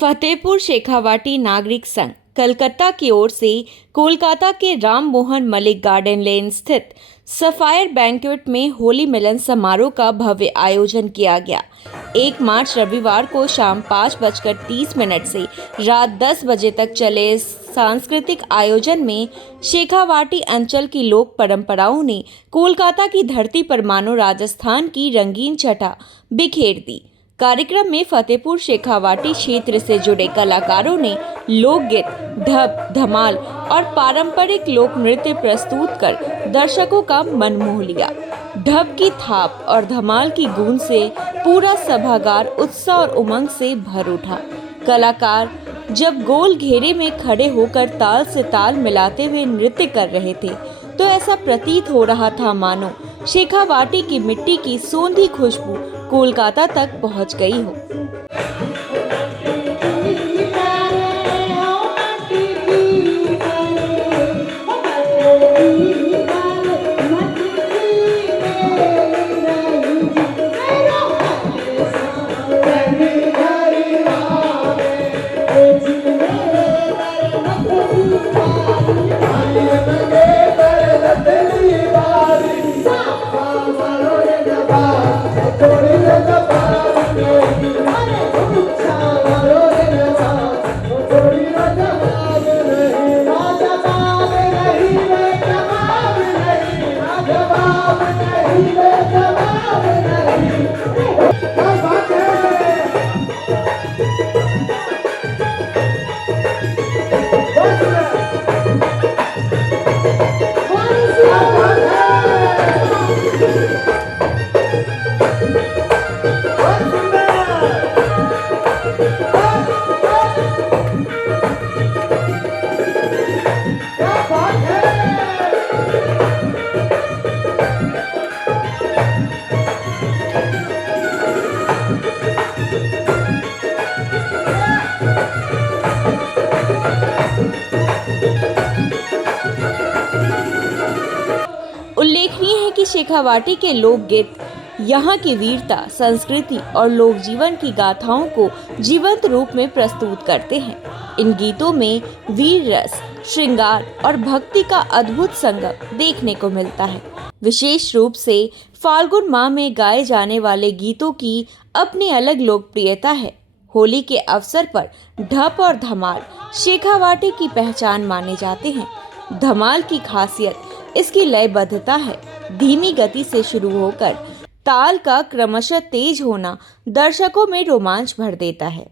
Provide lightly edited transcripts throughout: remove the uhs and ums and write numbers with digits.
फतेहपुर शेखावाटी नागरिक संघ कलकत्ता की ओर से कोलकाता के राम मोहन मलिक गार्डन लेन स्थित सफायर बैंक्वेट में होली मिलन समारोह का भव्य आयोजन किया गया। 1 मार्च रविवार को शाम 5:30 से रात 10 बजे तक चले इस सांस्कृतिक आयोजन में शेखावाटी अंचल की लोक परंपराओं ने कोलकाता की धरती पर मानो राजस्थान की रंगीन छटा बिखेर दी। कार्यक्रम में फतेहपुर शेखावाटी क्षेत्र से जुड़े कलाकारों ने लोकगीत, ढप, धमाल और पारंपरिक लोक नृत्य प्रस्तुत कर दर्शकों का मन मोह लिया। ढप की थाप और धमाल की गूंज से पूरा सभागार उत्साह और उमंग से भर उठा। कलाकार जब गोल घेरे में खड़े होकर ताल से ताल मिलाते हुए नृत्य कर रहे थे तो ऐसा प्रतीत हो रहा था मानो शेखावाटी की मिट्टी की सोंधी खुशबू कोलकाता तक पहुंच गई हो। उल्लेखनीय है कि शेखावाटी के लोकगीत यहाँ की वीरता, संस्कृति और लोक जीवन की गाथाओं को जीवंत रूप में प्रस्तुत करते हैं। इन गीतों में वीर रस, श्रृंगार और भक्ति का अद्भुत संगम देखने को मिलता है। विशेष रूप से फाल्गुन माह में गाए जाने वाले गीतों की अपनी अलग लोकप्रियता है। होली के अवसर पर ढप और धमाल शेखावाटी की पहचान माने जाते हैं। धमाल की खासियत इसकी लयबद्धता है। धीमी गति से शुरू होकर ताल का क्रमशः तेज होना दर्शकों में रोमांच भर देता है।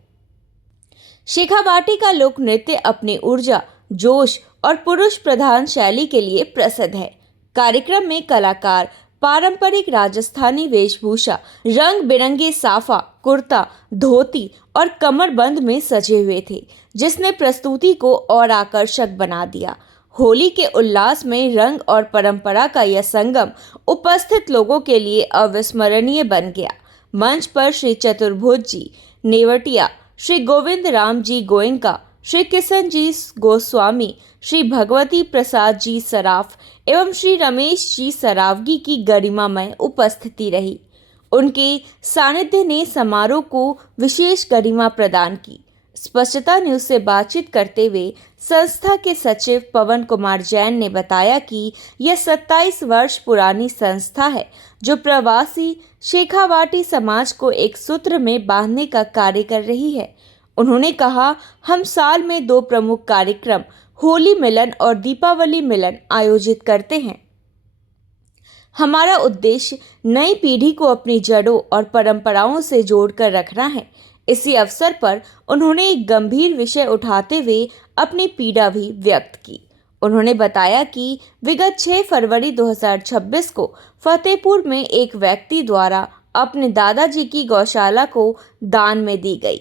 शेखावाटी का लोक नृत्य अपनी ऊर्जा, जोश और पुरुष प्रधान शैली के लिए प्रसिद्ध है। कार्यक्रम में कलाकार पारंपरिक राजस्थानी वेशभूषा, रंग बिरंगे साफा, कुर्ता, धोती और कमरबंद में सजे हुए थे, जिसने प्रस्तुति को और आकर्षक बना दिया। होली के उल्लास में रंग और परंपरा का यह संगम उपस्थित लोगों के लिए अविस्मरणीय बन गया। मंच पर श्री चतुर्भुज जी नेवटिया, श्री गोविंद राम जी गोयनका, श्री किशन जी गोस्वामी, श्री भगवती प्रसाद जी सराफ एवं श्री रमेश जी सरावगी की गरिमामय उपस्थिति रही। उनके सानिध्य ने समारोह को विशेष गरिमा प्रदान की। स्पष्टता न्यूज से बातचीत करते हुए संस्था के सचिव पवन कुमार जैन ने बताया कि यह 27 वर्ष पुरानी संस्था है जो प्रवासी शेखावाटी समाज को एक सूत्र में बांधने का कार्य कर रही है। उन्होंने कहा, हम साल में 2 प्रमुख कार्यक्रम होली मिलन और दीपावली मिलन आयोजित करते हैं। हमारा उद्देश्य नई पीढ़ी को अपनी जड़ों और परंपराओं से जोड़कर रखना है। इसी अवसर पर उन्होंने एक गंभीर विषय उठाते हुए अपनी पीड़ा भी व्यक्त की। उन्होंने बताया कि विगत 6 फरवरी 2026 को फतेहपुर में एक व्यक्ति द्वारा अपने दादाजी की गौशाला को दान में दी गई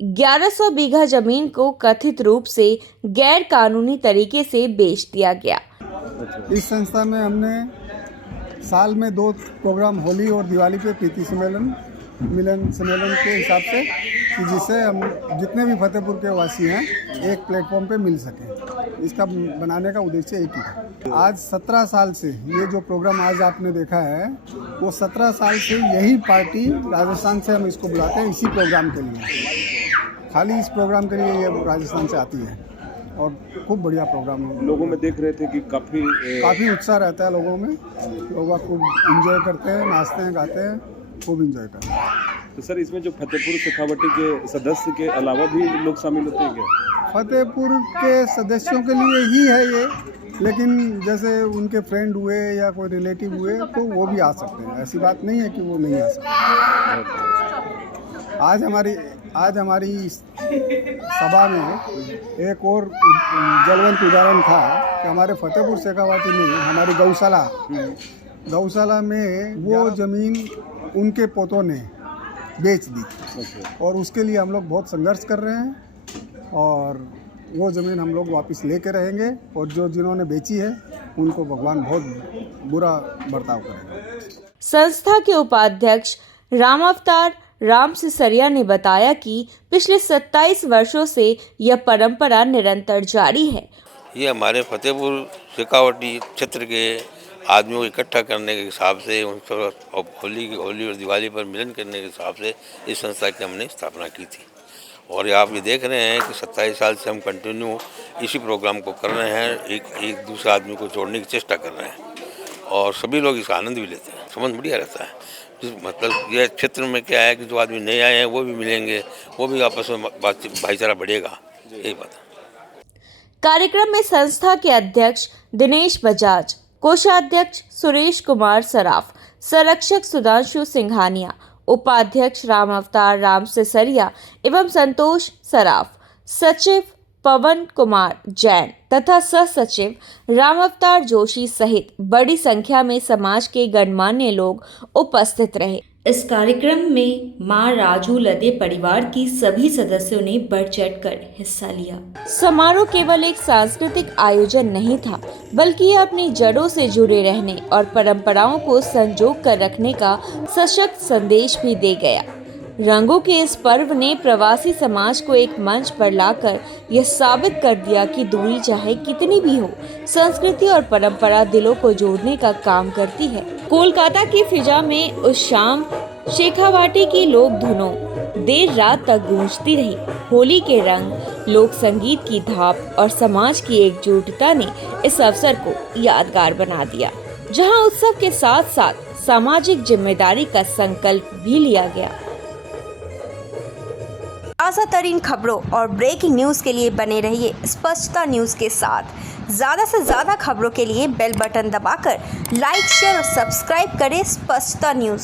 1100 बीघा जमीन को कथित रूप से गैर कानूनी तरीके से बेच दिया गया। इस संस्था में हमने साल में 2 प्रोग्राम होली और दिवाली पे प्रीति सम्मेलन मिलन सम्मेलन के हिसाब से कि जिससे हम जितने भी फतेहपुर के वासी हैं एक प्लेटफॉर्म पे मिल सकें। इसका बनाने का उद्देश्य एक ही था। आज 17 साल से ये जो प्रोग्राम आज आपने देखा है वो 17 साल से यही पार्टी राजस्थान से हम इसको बुलाते हैं इसी प्रोग्राम के लिए, खाली इस प्रोग्राम के लिए ये राजस्थान से आती है और खूब बढ़िया प्रोग्राम है। लोगों में देख रहे थे कि काफ़ी उत्साह रहता है लोगों में, लोग खूब इंजॉय करते हैं, नाचते हैं, गाते हैं, खूब इंजॉय करते हैं। तो सर इसमें जो फतेहपुर शेखावाटी के सदस्य के अलावा भी लोग शामिल होते हैं क्या? फतेहपुर के सदस्यों के लिए ही है ये, लेकिन जैसे उनके फ्रेंड हुए या कोई रिलेटिव हुए तो वो भी आ सकते हैं, ऐसी बात नहीं है कि वो नहीं आ सकते। आज हमारी सभा में एक और जलवंत उदाहरण था कि हमारे फतेहपुर शेखावाटी में हमारी गौशाला में वो ज़मीन उनके पोतों ने बेच दी और उसके लिए हम लोग बहुत संघर्ष कर रहे हैं और वो ज़मीन हम लोग वापस लेके रहेंगे और जिन्होंने बेची है उनको भगवान बहुत बुरा बर्ताव करेगा। संस्था के उपाध्यक्ष रामावतार राम सिसरिया ने बताया कि पिछले 27 वर्षों से यह परंपरा निरंतर जारी है। ये हमारे फतेहपुर शेखावाटी क्षेत्र के आदमियों को इकट्ठा करने के हिसाब से और होली और दिवाली पर मिलन करने के हिसाब से इस संस्था की हमने स्थापना की थी और आप ये देख रहे हैं कि 27 साल से हम कंटिन्यू इसी प्रोग्राम को कर रहे हैं, एक दूसरे आदमी को जोड़ने की चेष्टा कर रहे हैं और सभी लोग इसका आनंद भी लेते हैं। समझ बढ़िया रहता है। मतलब यह क्षेत्र में क्या है कि जो आदमी नए आए हैं वो भी मिलेंगे, वो भी आपस में बातचीत भाईचारा बढ़ेगा, यही बात है। कार्यक्रम में संस्था के अध्यक्ष दिनेश बजाज, कोषाध्यक्ष सुरेश कुमार सराफ, संरक्षक सुधांशु सिंघानिया, उपाध्यक्ष रामावतार राम सिसरिया एवं संतोष सराफ, सचिव पवन कुमार जैन तथा सह सचिव रामावतार जोशी सहित बड़ी संख्या में समाज के गणमान्य लोग उपस्थित रहे। इस कार्यक्रम में मां राजू लदे परिवार की सभी सदस्यों ने बढ़ चढ़कर हिस्सा लिया। समारोह केवल एक सांस्कृतिक आयोजन नहीं था, बल्कि यह अपनी जड़ों से जुड़े रहने और परंपराओं को संजो कर रखने का सशक्त संदेश भी दे गया। रंगों के इस पर्व ने प्रवासी समाज को एक मंच पर लाकर यह साबित कर दिया कि दूरी चाहे कितनी भी हो, संस्कृति और परंपरा दिलों को जोड़ने का काम करती है। कोलकाता की फिजा में उस शाम शेखावाटी की लोक धुनों देर रात तक गूंजती रही। होली के रंग, लोक संगीत की धाप और समाज की एकजुटता ने इस अवसर को यादगार बना दिया, जहां उत्सव के साथ साथ सामाजिक जिम्मेदारी का संकल्प भी लिया गया। ताज़ा तरीन खबरों और ब्रेकिंग न्यूज़ के लिए बने रहिए स्पष्टता न्यूज़ के साथ। ज़्यादा से ज़्यादा खबरों के लिए बेल बटन दबाकर लाइक, शेयर और सब्सक्राइब करें स्पष्टता न्यूज़।